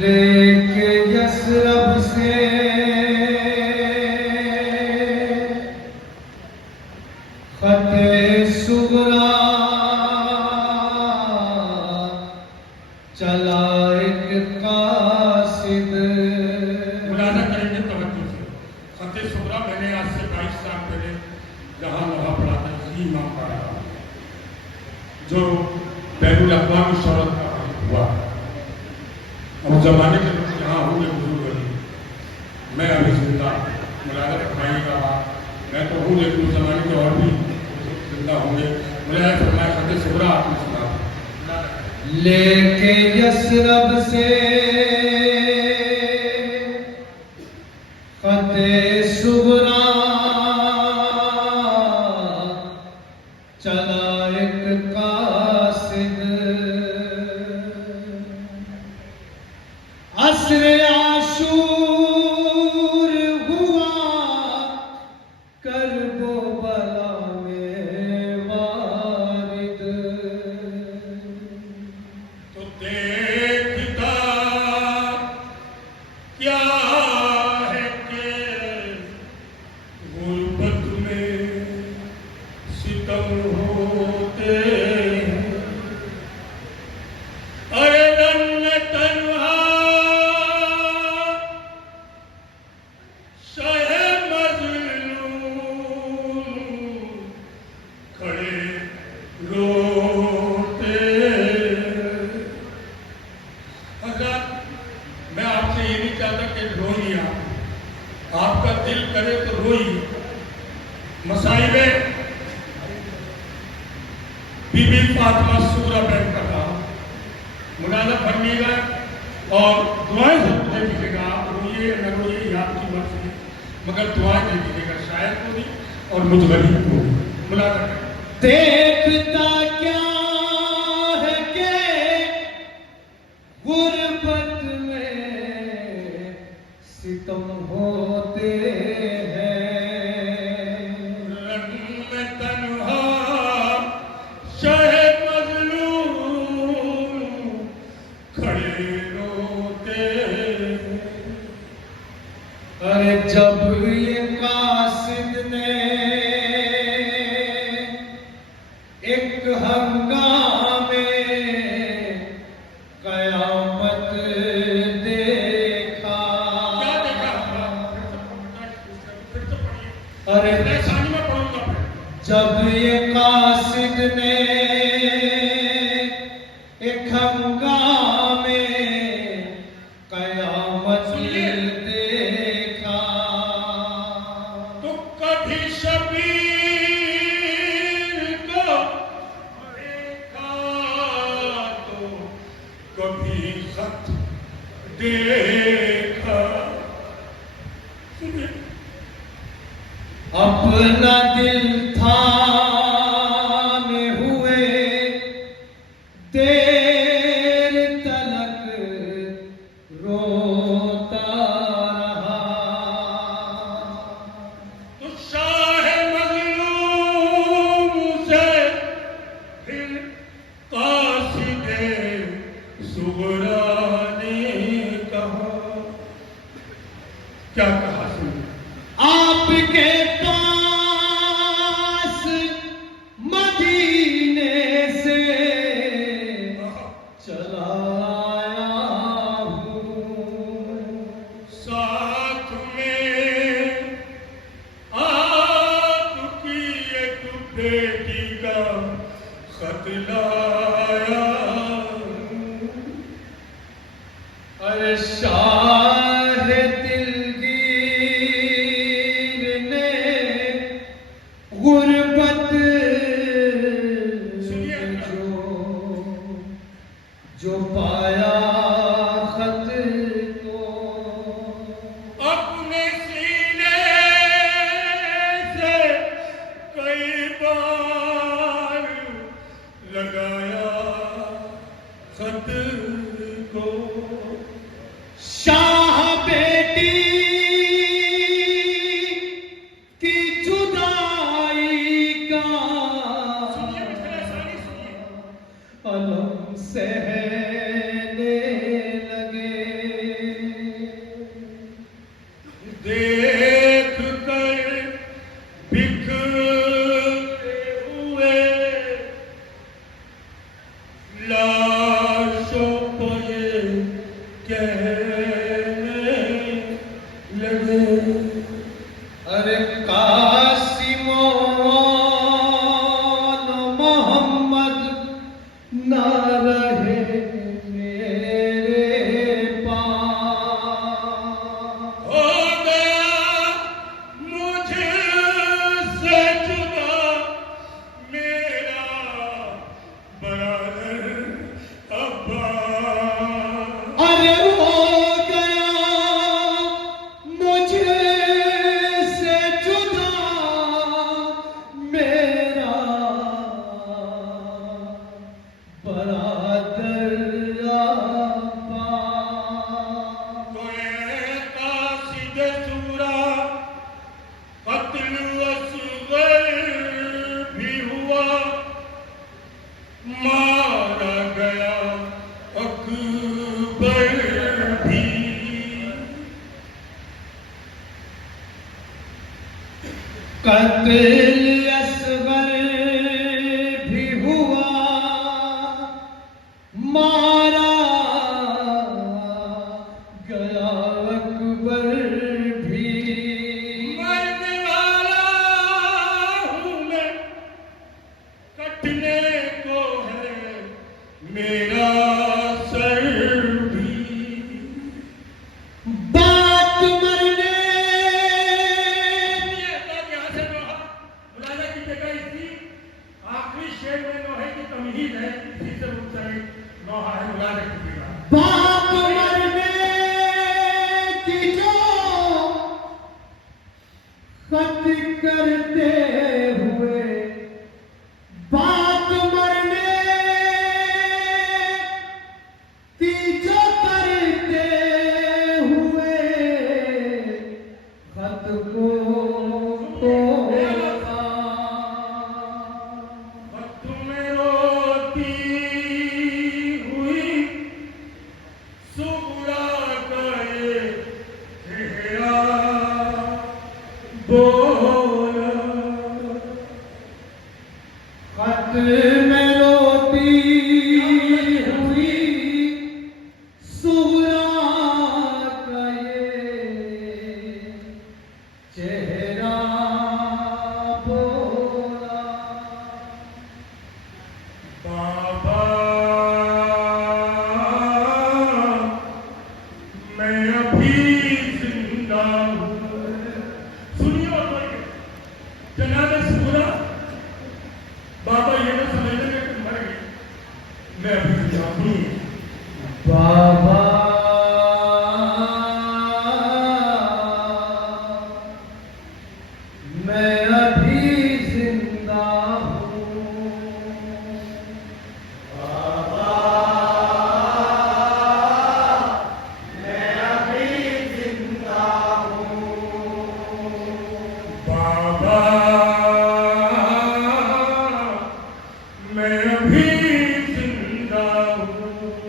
लेके यसरब से खते सुगरा चला एक कासिद। मुलाजा करेंगे तवज्जो से। खते सुगरा मैंने आज से 22 साल पहले जहाँ लोहा पढ़ा था इसी इमाम पढ़ा जो बैरुल अक़वाम शौहरत का हुआ। अब जमाने के लोग यहाँ होंगे बुजुर्ग नहीं, मैं अभी जिंदा मुलाजा फरमाइएगा। मैं तो हूँ लेकिन उस जमाने के और भी जिंदा होंगे। मुलाजा फरमाया खते सुगरा आपने सुना लेके यसरब से खते सुगरा चला एक कासिद। असरे आशूर हुआ करबो बला में वारिद। तो देखता क्या है कि गुर्बत में सितम होते हैं। अरे रन तन्हा शहे मजलूम खड़े रोते। हज़रत मैं आपसे ये नहीं चाहता कि रोइए, आपका दिल करे तो रोइए। मसाइबे बीबी फातिमा सूरा बैठ कर रहा मुनाजा फरमाइएगा और दुआएं दे दीजिएगा। आप रोइए न रोइए ये आपकी मर्जी, मगर दुआएं दे दीजिएगा शायद को भी और मुझ गरीब को। मुनाजा करें। देखता क्या है के गुर्बत में सितम होते हैं। रन में तन्हा शहे मजलूम खड़े रोते हैं। अरे जब ये कासिद ने एक हंगामे कयामत देखा। क्या देखा? फिर से पढ़िए। अरे परेशानी में पढ़ूंगा फिर। जब ये कासिद ने एक हंगामे कयामत देखा। तो कभी शबीर को देखा तो कभी खत देखा। सुनिए अपना दिल थामे हुए देर तलक रोता रहा। तो शाह मज़लूम से फिर कासिदे सुगरा ने कहा। क्या कहा सुनिए। आपके पास मदीने से चला आया हूँ। साथ में आपकी एक बेटी का खत लाया हूँ। अरे शाह दिलगीर ने गुर्बत जो पाया खत को अपने सीने से कई बार लगाया खत को। शाह बेटी की जुदाई का अलम सहने लगे। लाशों पर ये कहने लगे, अरे कासिमोन मोहम्मद ना रहे मेरे पास। हो गया मुझसे जुदा मेरा बरादर अब्बास। अरे हो गया मुझे से जुदा मेरा बरादर अब्बास। तो ये कासिद सूरा कत्ल असगर भी हुआ, मारा गया अकबर भी। कत्ल असगर भी हुआ, मारा गया अकबर भी। मरने वाला हूँ मैं, कटने को है मेरा सर भी। बात मरने ये तब यहाँ से मुलाजा की जगह इसकी आखिरी शेर में नोहे की तमहीद है, इसी से मुझसे नोहा है मुलाजा की जगह। बात मरने की जो खत करते हुए, बात मरने की जो करते हुए खत को तोड़ा। वक्त में रोती हुई सुगड़ा गए चेहरा बोला, खत में रोती हुई सुहरा का ये चेहरा बोला। बाबा मैं अभी जिंदा हूँ। सुनिए और बोलिए, जनाब सूरा बाबा ये ना समझ लेंगे कि मर गई, मैं अभी जिंदा हूँ। बाबा मैं अभी जिंदा हूँ। बाबा मैं अभी जिंदा हूँ। बाबा मैं अभी जिंदा हूँ।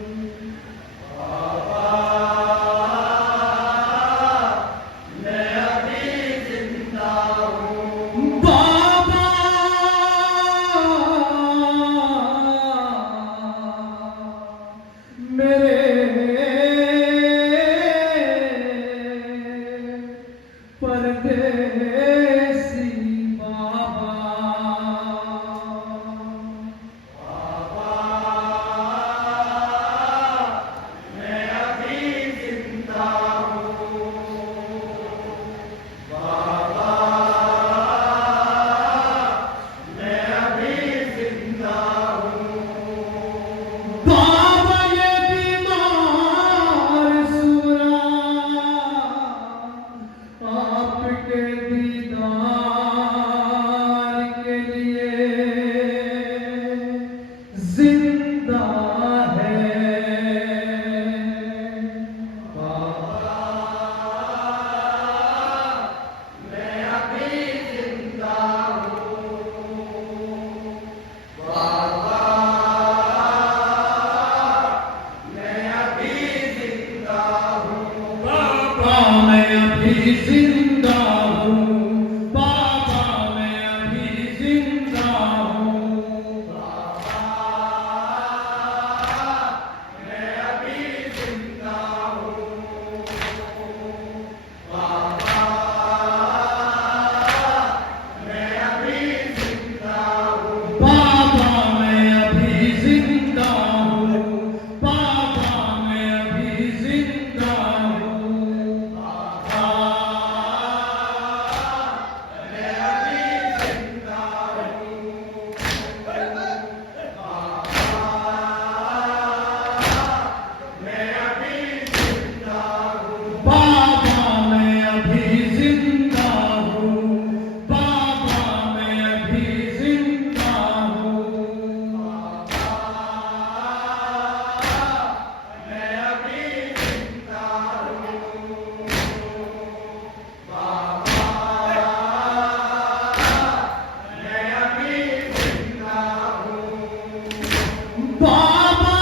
बाबा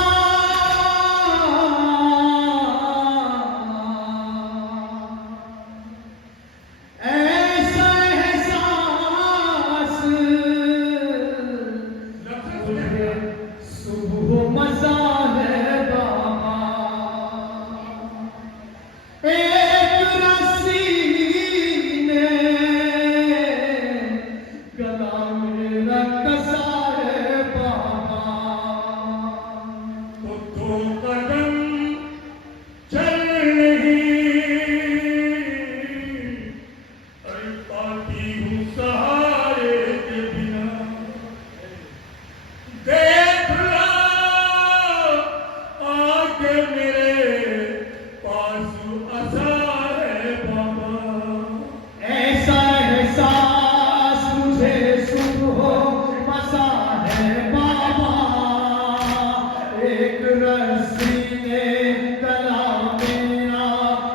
ऐसा एहसास मुझे सुबह मजा है बाबा एक रस्सी ने गला मेरा कसा है बाबा तो दो कदम चल नहीं अरे पाती हूँ सहारे के बिना देख लो आके मेरे पास आसार है बाबा ऐसा एहसास मुझे सुबह मसा है बाबा एक रस्सी ने गला मेरा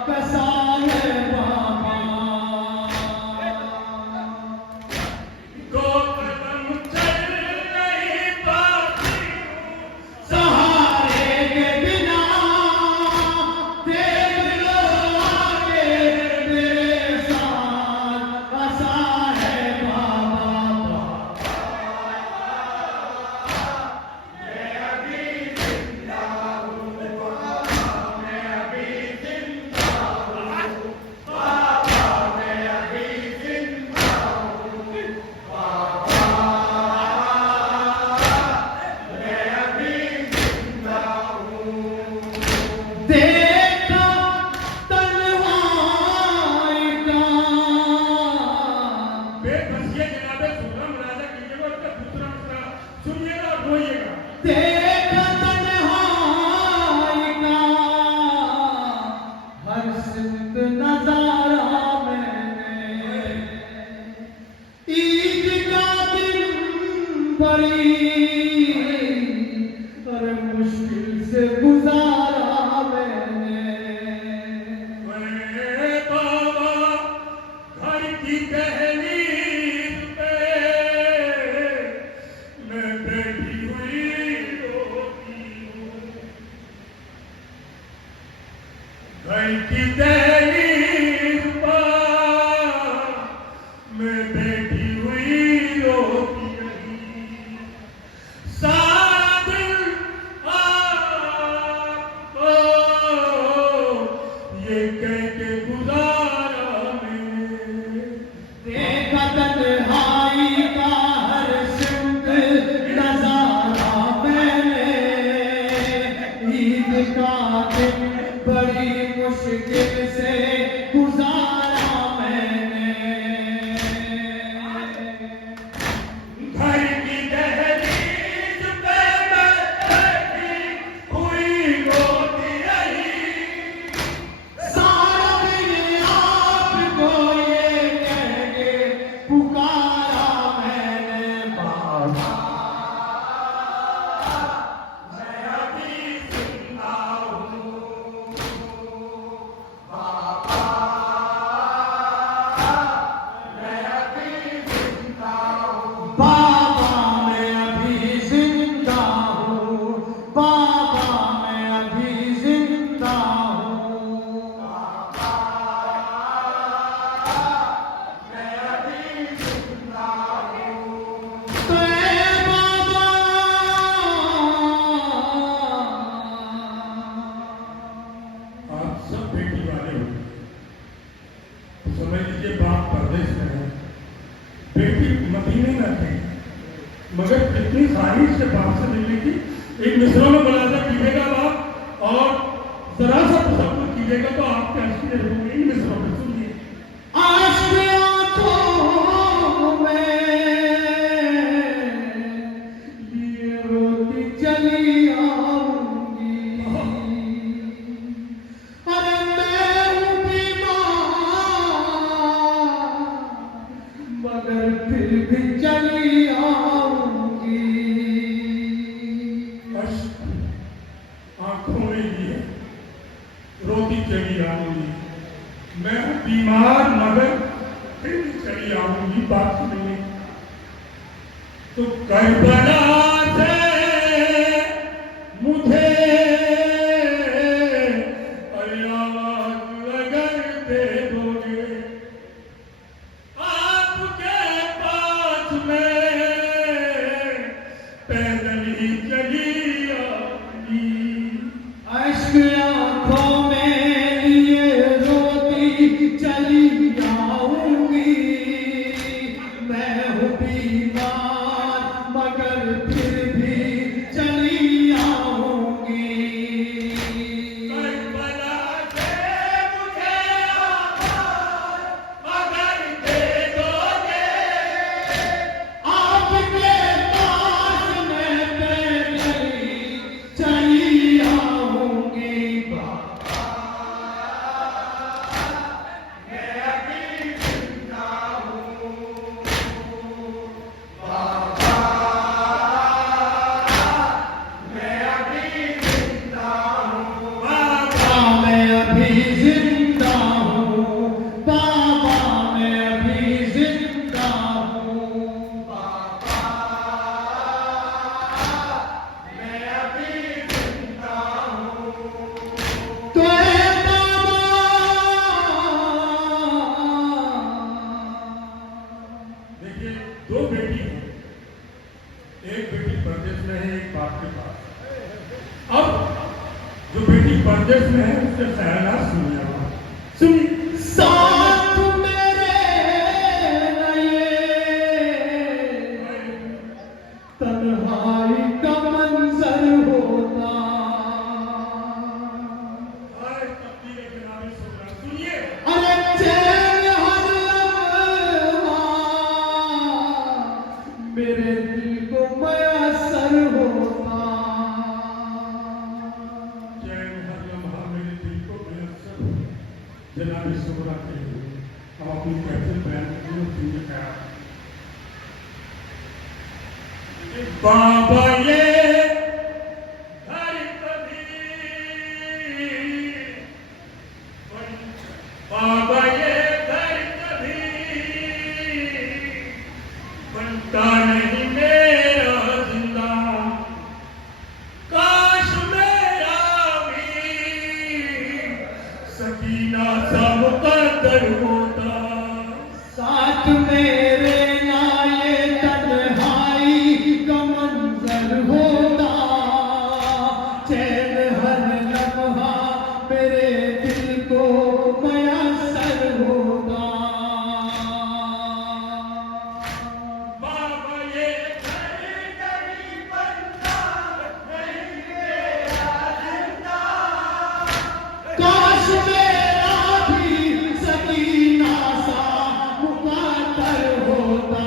कसा है बाबा दो कदम चल नहीं पाती सहारे के बिना देख लो आगे मेरे साथ आसा है बाबा देखा तन्हाई का बेबसिया जनाबे सुना राजा की जगह का दूसरा मसला सुनिएगा और रोइएगा देखा तन्हाई का हर सिमत नजारा मैंने ईद का दिन बड़ी और मुश्किल से गुजारा मैंने मैं बाबा घर की दहलीज पे मैं बैठी हुई रोती हूँ घर की दहलीज पर मैं बैठी हुई रोती रही सारा दिन ये कह के गुजारा मैंने देखा तन्हाई का हर सिमत नजारा मैंने ईद का दिन बड़ी मुश्किल से गुजारा मैंने घर की दहलीज पे मैं बैठी हुई रोती रही सारा दिन आपको ये कह के पुकारा मैंने बाबा मैं अभी जिंदा हूँ बाबा मैं अभी जिंदा हूँ बाबा मैं अभी जिंदा हूँ तो ए बाबा आप सब बेटी वाले हो समझ लीजिए बाप परदेश में है बेटी मदीने में थी मगर कितनी सारी से बाप से मिलने की एक मिसरों में बनाता कीजिएगा बाप और जरा सा तसव्वुर कीजिएगा तो आपके आंसू रुकेंगे इन मिसरों में सुनिए आंसू आंखों में लिए रोती चली आऊंगी अरे मैं हूँ बीमार मगर फिर भी चली आऊंगी अश्क आंखों में लिए रोती चली आऊंगी मैं बीमार मगर फिर चली आऊंगी बात सुनिए तो करबला से जिंदा हूँ बाबा, मैं अभी जिंदा हूँ बाबा, मैं अभी जिंदा हूँ। तो ए बाबा, देखिए, दो बेटी हैं, एक बेटी परदेश में है, एक बाप के पास। अब जो बेटी परदेश में है उसके शहनाज सुनिए, सुनिए। साथ मेरे नए तन्हाई का मंजर होता, सुनिए। अरे चैन हर लम्हा मेरे दिल को मयसर होता, जनाब सुबरा के हम अपनी कैसे बयान सुनिए क्या। बाबा ये घर कभी, बाबा ये घर कभी बनता नहीं मेरा जिंदा, काश मेरा भी सकीना सा मुकद्दर होता। साथ मेरे नाये तन्हाई का मंजर होता, चैन हर लम्हा मेरे दिल को मयसर होता। बाबा ये घर कभी बनता नहीं मेरा जिंदा, काश मेरा भी सकीना सा मुकद्दर होता,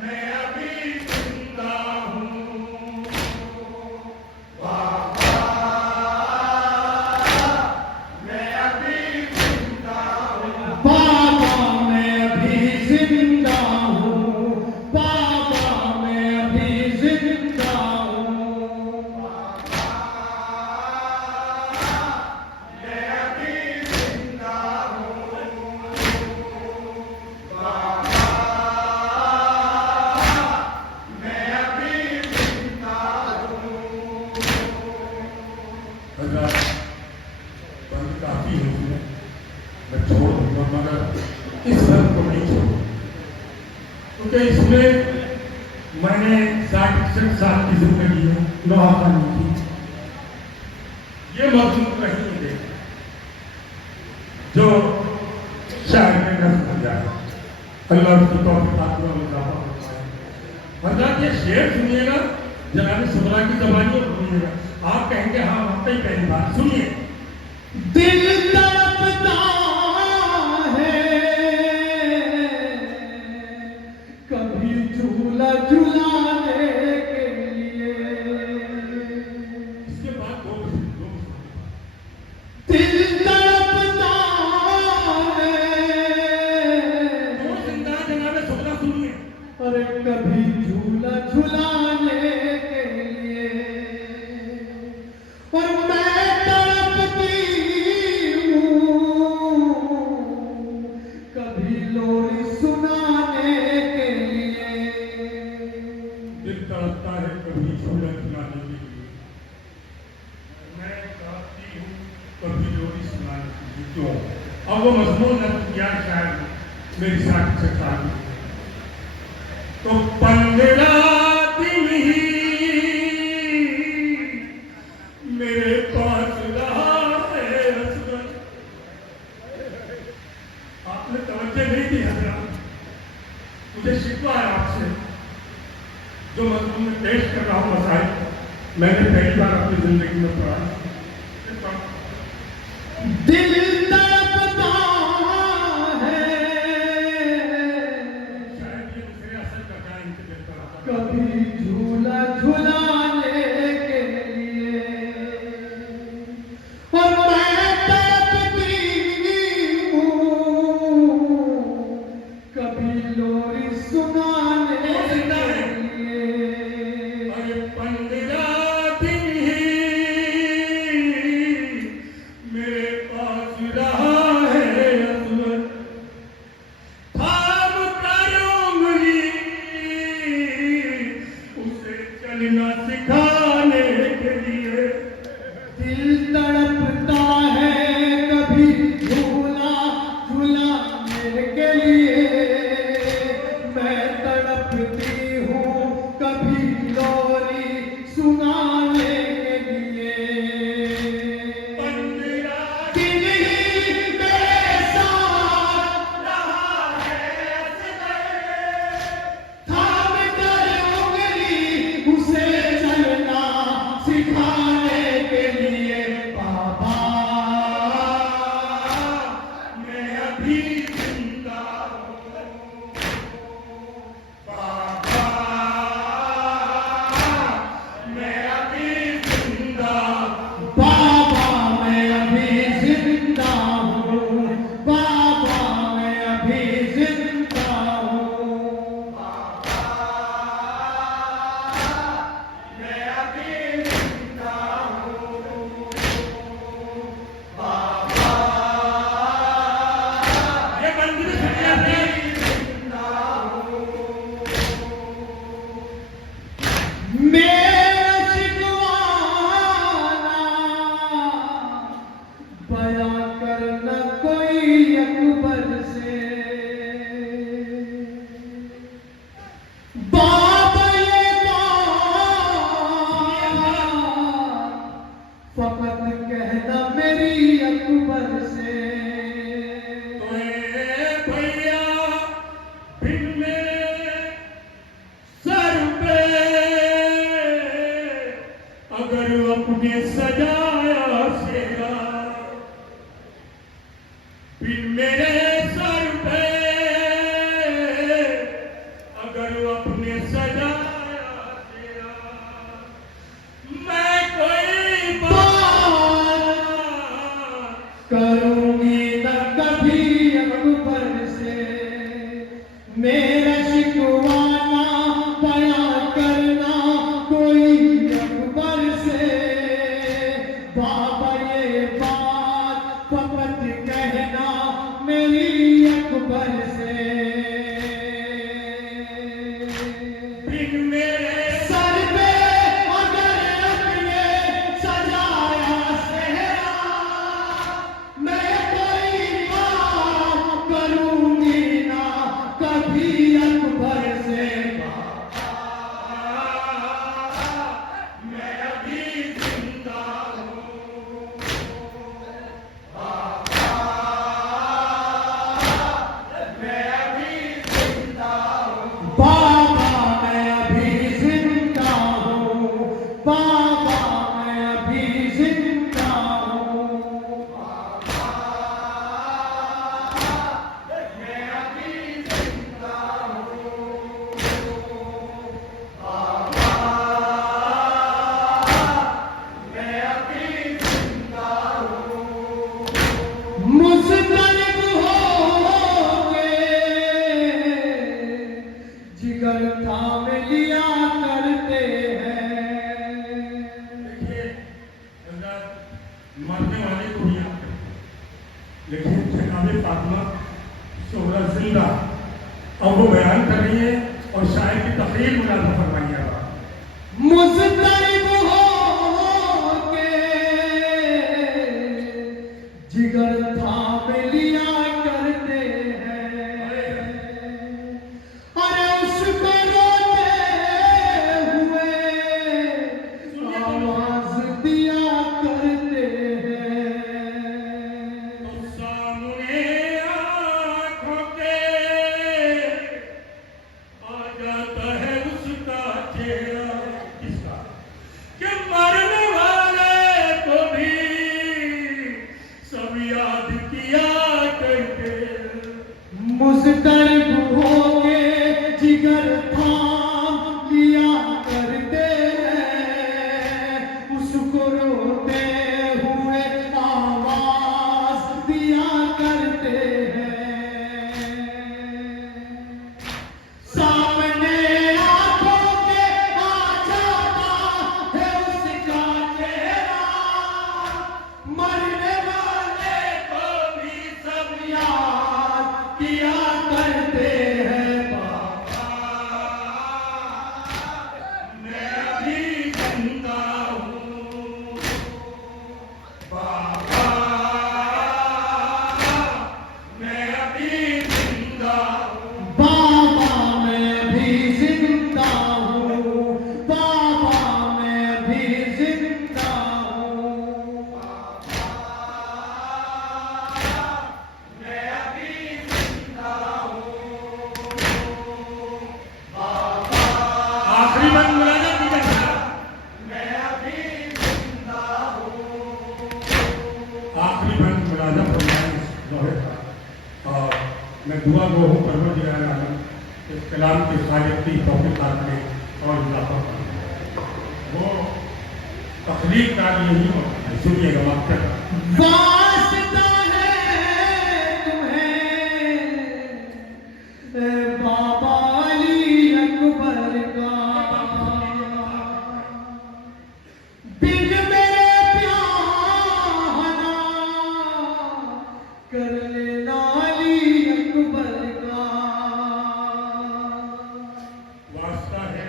मैं अभी जिंदा हूँ बाबा, मैं अभी जिंदा हूँ बाबा मैं अभी जिंदा हूँ, बाबा मैं अभी जिंदा हूँ, मैं अभी जिंदा हूँ बाबा, मैं अभी जिंदा हूँ। काफी है इसमें, मैं छोड़ दूंगा मगर इस वर्ग को नहीं छोड़ूंगा, क्योंकि इसमें मैंने 60 साल की जिंदगी में नौहानी की, ये मजबूत नहीं मुझे जो शायद में नजर बन जाए। अल्लाह उसकी तौफीक आत्मा में इजाफा फरमाए। हज़रत ये शेर सुनिएगा, जनाब सुबरा की ज़बानी में सुनिएगा, आप कहेंगे हाँ वाकई पहली बार सुनिए। दिल तड़पता है कभी झूला झुलाने के लिए, इसके बाद दो दिल तड़पता है, दो जिंदा जनाब सुबरा सुनिए। अरे कभी झूला झुलाने के लिए, और मैं तड़पती हूँ कभी लोरी सुनाने के लिए, दिल तड़पता है कभी झूला झुलाने के लिए, मैं तड़पती हूँ कभी लोरी सुनाने के लिए। क्यों? अब वो मजमून नज़्म याद शायद मेरी साथ से शादी तो 15 दिन ही मेरे पास रहा है असगर। आपने तवज्जो नहीं दी हज़रात, मुझे शिकवा है आपसे, जो मजमून में पेश कर रहा हूँ मसाइल मैंने पहली बार अपनी जिंदगी में पढ़ा। दिल तड़पता है शायद ये दूसरे असर का क्या इंतजार कर रहा था। कभी झूला झुलाने के लिए, और मैं तड़पती हूँ कभी लोरी सुनाने के लिए, अरे 15 दिन ही चलना सिखाने के लिए। दिल तड़पता है कभी झूला झूलाने के लिए, मैं तड़पती हूँ कभी लोरी सुनाने के लिए। 15 दिन ही मेरे साथ रहा है थाम कर उंगली उसे चलना सिखाने के लिए। बाबा मैं अभी जिंदा हूँ, बाबा मैं अभी जिंदा हूँ। बाबा मैं अभी जिंदा हूँ, बाबा मैं अभी जिंदा हूँ। मैं अभी जिंदा हूँ, बाबा ये मंदिर सन्यासी जिंदा हूँ। मेरा शिकवाना बयां करना कोई अकबर से। बाबा ये बात फकत कहना मेरी अकबर से। भैया बिन मेरे सर पे अगर अपने सजाया सेरा, बिन मेरे सर पे अगर अपने सजाया सेरा, मैं कोई बात करूंगी न कभी अकबर से। मेरा शिकवाना बयां करना कोई अकबर से। बाबा ये बात फकत कहना मेरी अकबर से। बिन मेरे सर पे अगर अपने सजाया सेहरा, मैं कोई बात करूंगी ना कभी अकबर से। मैं अभी जिंदा हूँ, मैं अभी जिंदा हूँ। बाबा मैं अभी जिंदा हूँ, बाबा मैं अभी जिंदा हूँ। मैं अभी जिंदा हूँ, मैं अभी जिंदा हूँ। मुस्तरब होके जिगर थाम लिया करते हैं। देखिए मरने वाले को भी याद करते हैं, लेकिन जनाबे फातिमा शोहरा जिंदा और वो बयान कर रही है और शायर की तकरीर मुलाजा फरमाइए आप। मुस्तरब होके जिगर थाम लिया करते हैं। अरे उसको रोते हुए आवाज दिया करते हैं। तो सामने आँखों के आ जाता है उसका चेहरा। किसका? दुआ गो हूँ परवरदिगार आलम इस कलाम की साजती तौफीक़ात में और इजाफा करें। वो तख्लीक का यही होता है। सुनिएगा वाक़या वास्ता है तुम्हें बाबा अली अकबर का, बिन मेरे प्यार ना कर लेना अली अकबर का। वास्ता है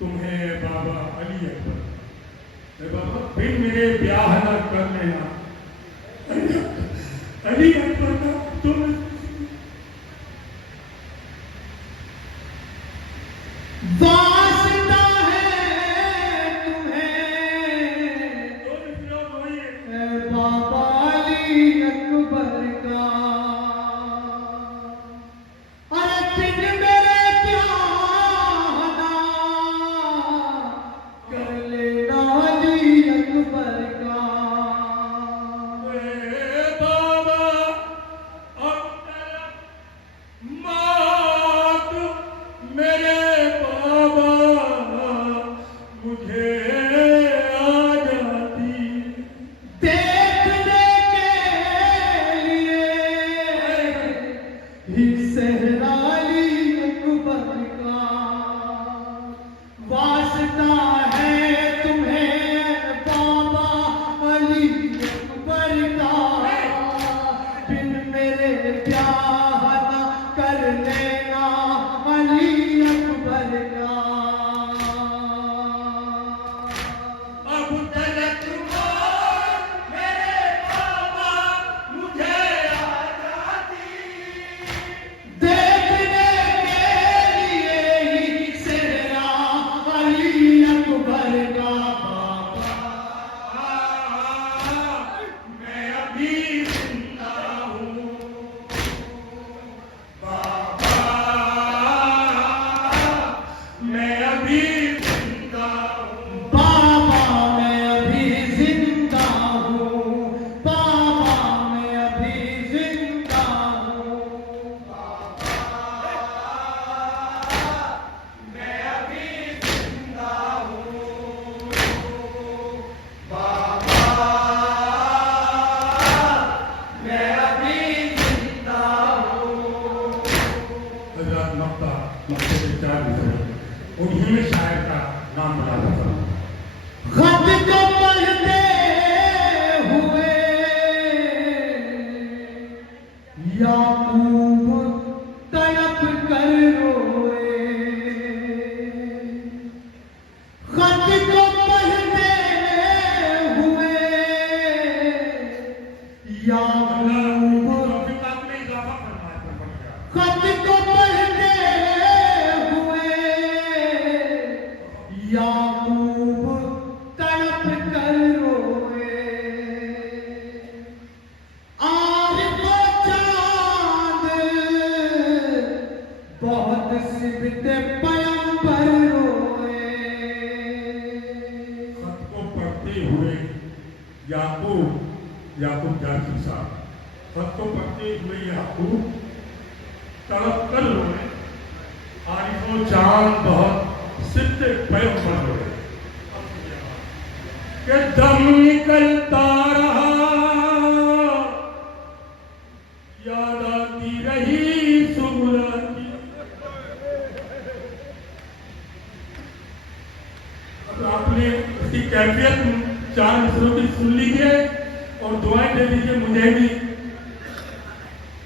तुम्हें बाबा अली अकबर, बाबा फिर मेरे ब्याह न कर लेना अली अकबर का। तुम वास्ता है तुम्हें बाबा अली अकबर का, अरे बिन मेरे प्यार ना कर लेना अली अकबर का। बाबा मौत मेरे बाबा मुझे आ जाती देखने के लिए ही सहरा अली अकबर का। वास्ता है तुम्हें बाबा अली अकबर का, बिन मेरे ब्याह ना कर लेना अली अकबर का। अब तलक मौत मेरे बाबा मुझे आ जाती देखने के लिए ही सेरा अली अकबर का। मैं अभी जिंदा हूँ बाबा, मैं अभी जिंदा हूँ बाबा मैं अभी जिंदा हूँ, बाबा मैं अभी जिंदा हूँ। मैं अभी जिंदा हूँ बाबा, मैं अभी जिंदा हूँ। हज़रत मक्का मक्के के 4 गुजरे, उन्हीं में शायर का नाम बना था। खत को पढ़ते हुए याकूब तड़प कर रोए, खत को पढ़ते हुए याकूब, तौफीक़ात में इजाफा फरमाया परवरदिगार। खत को पढ़ते हुए याकूब तड़प कर रोए। आरिफ चांद बहुत सिबते पैगंबर रोए। खत को पढ़ते हुए याकूब जासी साहब, खत को पढ़ते हुए याकूब तड़प कर रोए। आरिफो चांद बहुत सिद्ध पैगंबर रोए कि दम निकलता रहा, याद आती रही सुबह की। अब आपने इसकी कैफियत 4 मिसरों की सुन लीजिए और दुआएं दे दीजिए मुझे भी,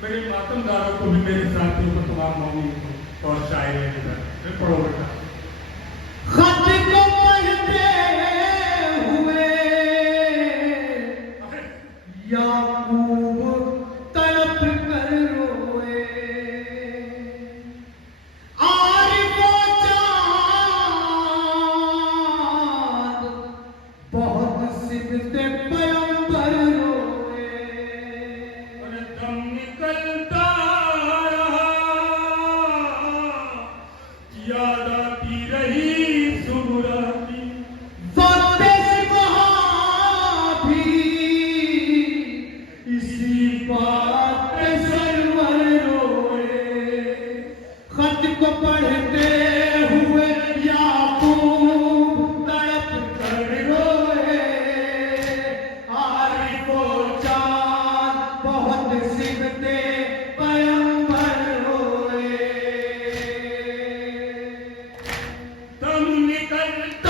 मेरे मातमदारों को भी, मेरे साथियों को, तमाम मौमी और शायरी फिर पढ़ो बेटा। खत को पढ़ते हुए याकूब तड़प कर रोए। आरिफो चांद बहुत सिबते पैगंबर रोए। और दम निकलता रहा, याद दिखाई नहीं